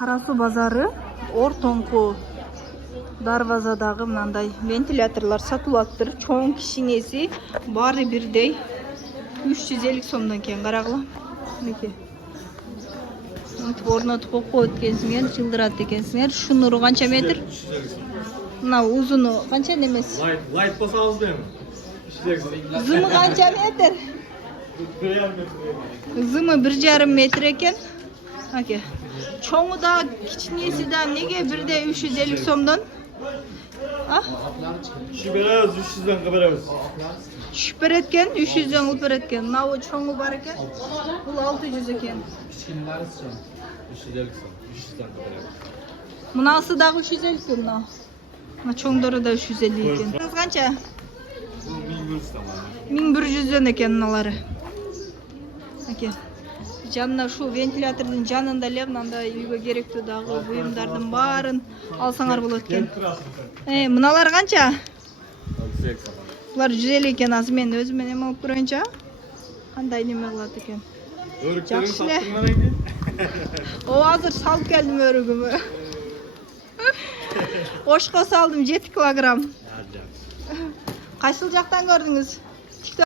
Карасу базары ортоңку дарбазадагы мындай вентиляторлар сатылаттыр. Чоң кичинеси баары бирдей 350 сомдон экен, карагыла. Мынеке. Мынтип орнотуп коет экенсиңер, жылдырат экенсиңер. Шунуру канча метр? Мына узуну канча немеси? Light болсаңыз дейм. Зымы канча метр? Зымы 1,5 метр экен. Аке. Чоңу да, кичинеси да неге бирде 350 сомдон? А? Шиберебиз 300дөн кыберебиз. Түшүп берет экен, 300дөн кылып берет экен. Мына чоңу бар экен. Бул 600 экен. Кичкинелери сом 350 сом. 300дөн кыберебиз. Мынасы дагы 350 экен мына. Мына чоңдору да 350 экен. Сиз канча? Бул 1100 сом. 1100дөн экен мыналары. Аке. Жанына шу вентилятордун жанында эле мындай үйгө керектүү дагы буюмдардын баарын алсаңар болот экен. Мыналар канча? 150 сом. Булар 150 экен. Азыр мен өзүм эме алып көрөйүнчү. Кандай неме кылат экен? Өрүктөрүн Жакшы эле. саттыңар экен. О, азыр салып келдим өрүгүмү. Ошко салдым 7 килограмм. Кайсыл жактан көрдүңүз?